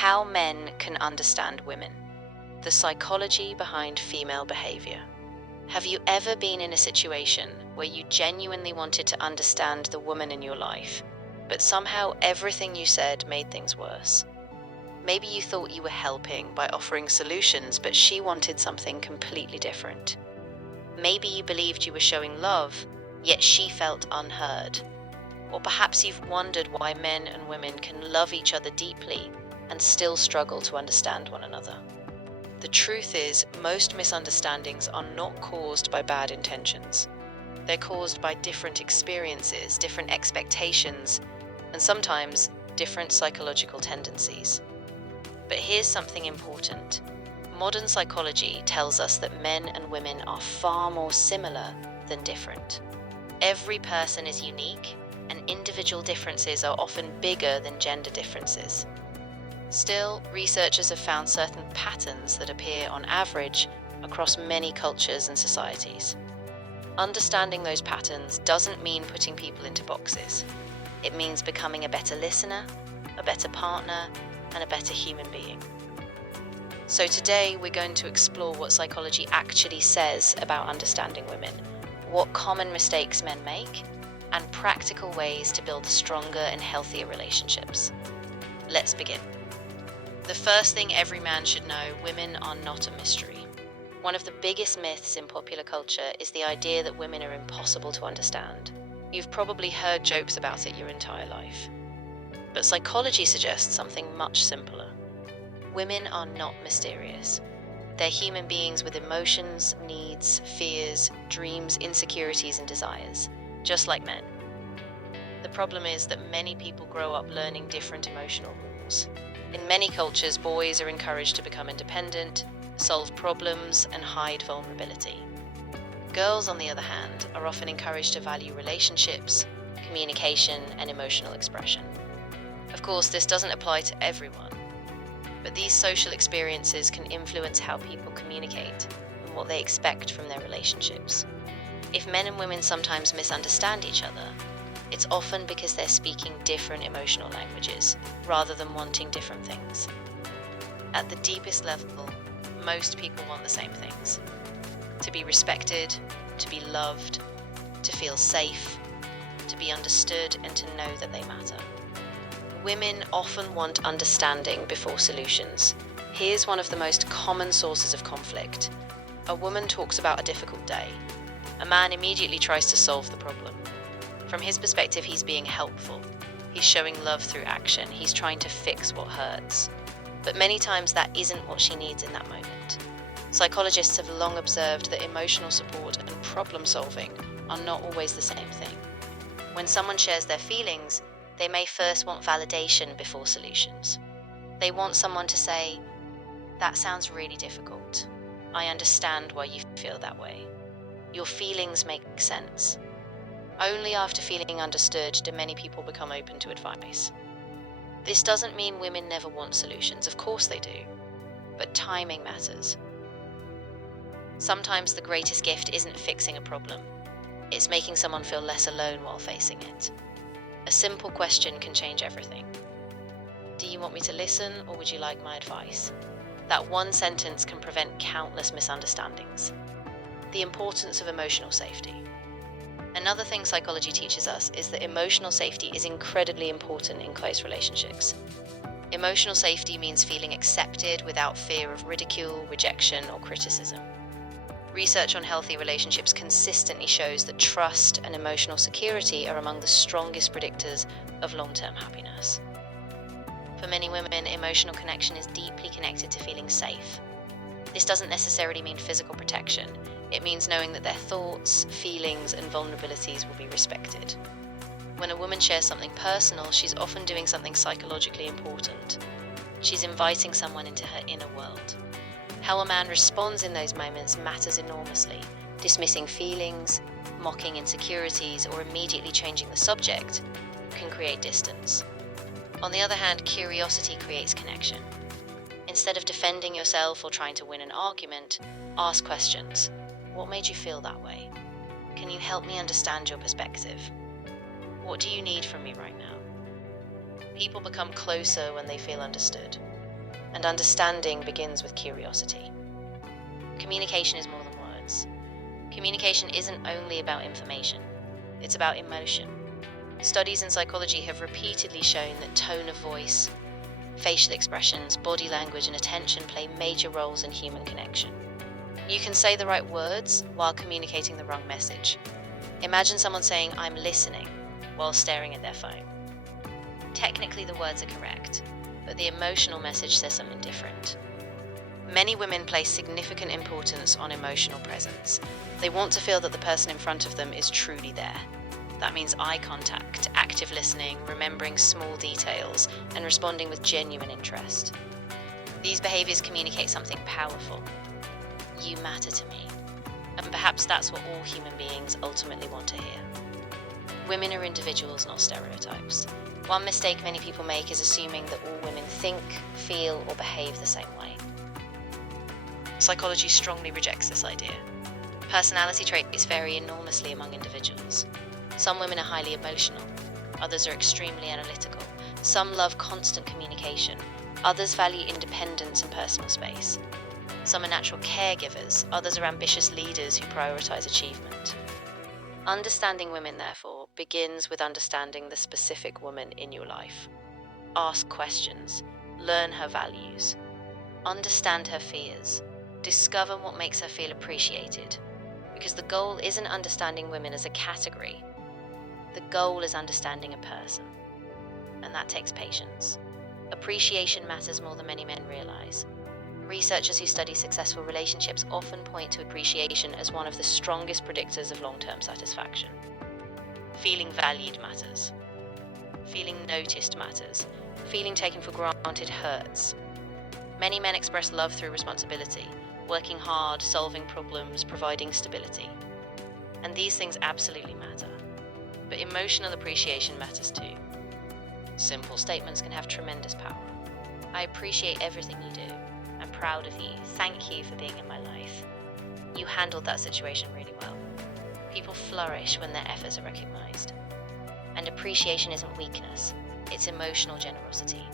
How men can understand women. The psychology behind female behavior. Have you ever been in a situation where you genuinely wanted to understand the woman in your life, but somehow everything you said made things worse? Maybe you thought you were helping by offering solutions, but she wanted something completely different. Maybe you believed you were showing love, yet she felt unheard. Or perhaps you've wondered why men and women can love each other deeply and still struggle to understand one another. The truth is, most misunderstandings are not caused by bad intentions. They're caused by different experiences, different expectations, and sometimes different psychological tendencies. But here's something important. Modern psychology tells us that men and women are far more similar than different. Every person is unique, and individual differences are often bigger than gender differences. Still, researchers have found certain patterns that appear on average across many cultures and societies. Understanding those patterns doesn't mean putting people into boxes. It means becoming a better listener, a better partner, and a better human being. So today we're going to explore what psychology actually says about understanding women, what common mistakes men make, and practical ways to build stronger and healthier relationships. Let's begin. The first thing every man should know, women are not a mystery. One of the biggest myths in popular culture is the idea that women are impossible to understand. You've probably heard jokes about it your entire life. But psychology suggests something much simpler. Women are not mysterious. They're human beings with emotions, needs, fears, dreams, insecurities, and desires, just like men. The problem is that many people grow up learning different emotional rules. In many cultures, boys are encouraged to become independent, solve problems, and hide vulnerability. Girls, on the other hand, are often encouraged to value relationships, communication, and emotional expression. Of course, this doesn't apply to everyone, but these social experiences can influence how people communicate and what they expect from their relationships. If men and women sometimes misunderstand each other, it's often because they're speaking different emotional languages rather than wanting different things. At the deepest level, most people want the same things: to be respected, to be loved, to feel safe, to be understood, and to know that they matter. Women often want understanding before solutions. Here's one of the most common sources of conflict. A woman talks about a difficult day. A man immediately tries to solve the problem. From his perspective, he's being helpful. He's showing love through action. He's trying to fix what hurts. But many times that isn't what she needs in that moment. Psychologists have long observed that emotional support and problem solving are not always the same thing. When someone shares their feelings, they may first want validation before solutions. They want someone to say, "That sounds really difficult. I understand why you feel that way. Your feelings make sense." Only after feeling understood do many people become open to advice. This doesn't mean women never want solutions. Of course they do. But timing matters. Sometimes the greatest gift isn't fixing a problem. It's making someone feel less alone while facing it. A simple question can change everything. Do you want me to listen, or would you like my advice? That one sentence can prevent countless misunderstandings. The importance of emotional safety. Another thing psychology teaches us is that emotional safety is incredibly important in close relationships. Emotional safety means feeling accepted without fear of ridicule, rejection, or criticism. Research on healthy relationships consistently shows that trust and emotional security are among the strongest predictors of long-term happiness. For many women, emotional connection is deeply connected to feeling safe. This doesn't necessarily mean physical protection. It means knowing that their thoughts, feelings, and vulnerabilities will be respected. When a woman shares something personal, she's often doing something psychologically important. She's inviting someone into her inner world. How a man responds in those moments matters enormously. Dismissing feelings, mocking insecurities, or immediately changing the subject can create distance. On the other hand, curiosity creates connection. Instead of defending yourself or trying to win an argument, ask questions. What made you feel that way? Can you help me understand your perspective? What do you need from me right now? People become closer when they feel understood. and understanding begins with curiosity. Communication is more than words. Communication isn't only about information, it's about emotion. Studies in psychology have repeatedly shown that tone of voice, facial expressions, body language, and attention play major roles in human connection. You can say the right words while communicating the wrong message. Imagine someone saying, "I'm listening," while staring at their phone. Technically, the words are correct, but the emotional message says something different. Many women place significant importance on emotional presence. They want to feel that the person in front of them is truly there. That means eye contact, active listening, remembering small details, and responding with genuine interest. These behaviors communicate something powerful. You matter to me. And perhaps that's what all human beings ultimately want to hear. Women are individuals, not stereotypes. One mistake many people make is assuming that all women think, feel, or behave the same way. Psychology strongly rejects this idea. Personality traits vary enormously among individuals. Some women are highly emotional, others are extremely analytical. Some love constant communication, others value independence and personal space. Some are natural caregivers, others are ambitious leaders who prioritize achievement. Understanding women, therefore, begins with understanding the specific woman in your life. Ask questions, learn her values, understand her fears, discover what makes her feel appreciated. Because the goal isn't understanding women as a category. The goal is understanding a person, and that takes patience. Appreciation matters more than many men realize. Researchers who study successful relationships often point to appreciation as one of the strongest predictors of long-term satisfaction. Feeling valued matters. Feeling noticed matters. Feeling taken for granted hurts. Many men express love through responsibility, working hard, solving problems, providing stability. And these things absolutely matter. But emotional appreciation matters too. Simple statements can have tremendous power. I appreciate everything you do. I'm proud of you. Thank you for being in my life. You handled that situation really well. People flourish when their efforts are recognized. And appreciation isn't weakness, it's emotional generosity.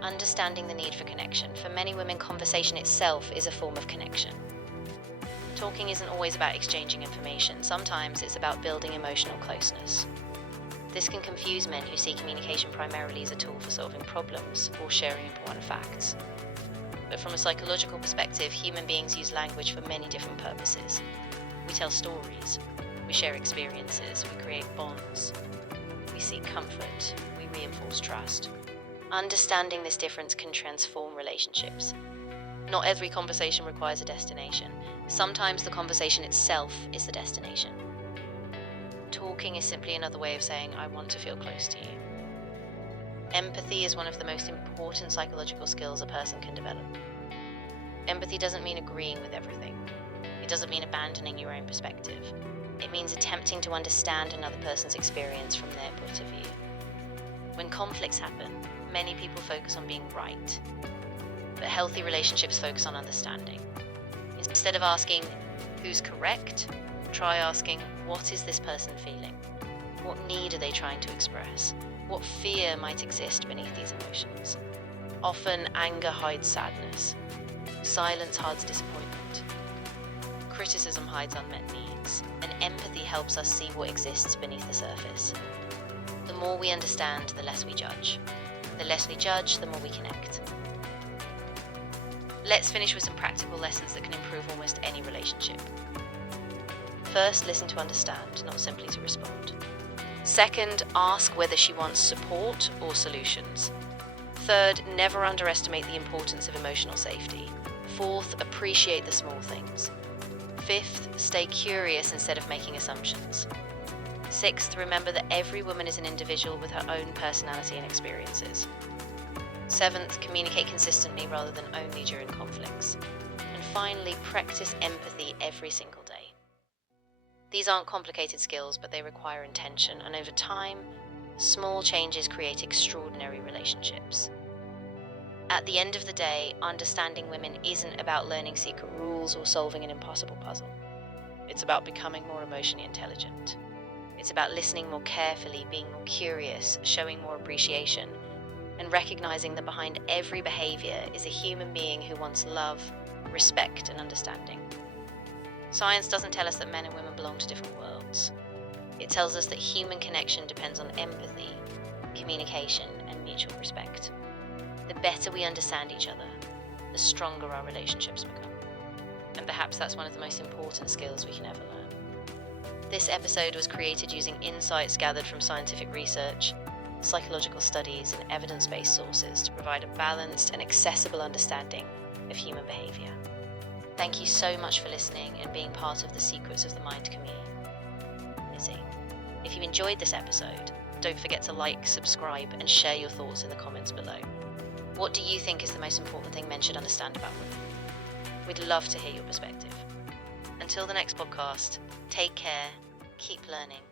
Understanding the need for connection. For many women, conversation itself is a form of connection. Talking isn't always about exchanging information. Sometimes it's about building emotional closeness. This can confuse men who see communication primarily as a tool for solving problems or sharing important facts. But from a psychological perspective, human beings use language for many different purposes. We tell stories, we share experiences, we create bonds, we seek comfort, we reinforce trust. Understanding this difference can transform relationships. Not every conversation requires a destination. Sometimes the conversation itself is the destination. Talking is simply another way of saying, I want to feel close to you. Empathy is one of the most important psychological skills a person can develop. Empathy doesn't mean agreeing with everything. It doesn't mean abandoning your own perspective. It means attempting to understand another person's experience from their point of view. When conflicts happen, many people focus on being right. But healthy relationships focus on understanding. Instead of asking, who's correct? Try asking, what is this person feeling? What need are they trying to express? What fear might exist beneath these emotions? Often, anger hides sadness. Silence hides disappointment. Criticism hides unmet needs. And empathy helps us see what exists beneath the surface. The more we understand, the less we judge. The less we judge, the more we connect. Let's finish with some practical lessons that can improve almost any relationship. First, listen to understand, not simply to respond. Second, ask whether she wants support or solutions. Third, never underestimate the importance of emotional safety. Fourth, appreciate the small things. Fifth, stay curious instead of making assumptions. Sixth, remember that every woman is an individual with her own personality and experiences. Seventh, communicate consistently rather than only during conflicts. And finally, practice empathy every single day. These aren't complicated skills, but they require intention, and over time, small changes create extraordinary relationships. At the end of the day, understanding women isn't about learning secret rules or solving an impossible puzzle. It's about becoming more emotionally intelligent. It's about listening more carefully, being more curious, showing more appreciation, and recognizing that behind every behavior is a human being who wants love, respect, and understanding. Science doesn't tell us that men and women belong to different worlds. It tells us that human connection depends on empathy, communication, and mutual respect. The better we understand each other, the stronger our relationships become. And perhaps that's one of the most important skills we can ever learn. This episode was created using insights gathered from scientific research, psychological studies, and evidence-based sources to provide a balanced and accessible understanding of human behavior. Thank you so much for listening and being part of the Secrets of the Mind community. If you enjoyed this episode, don't forget to like, subscribe, and share your thoughts in the comments below. What do you think is the most important thing men should understand about women? We'd love to hear your perspective. Until the next podcast, take care, keep learning,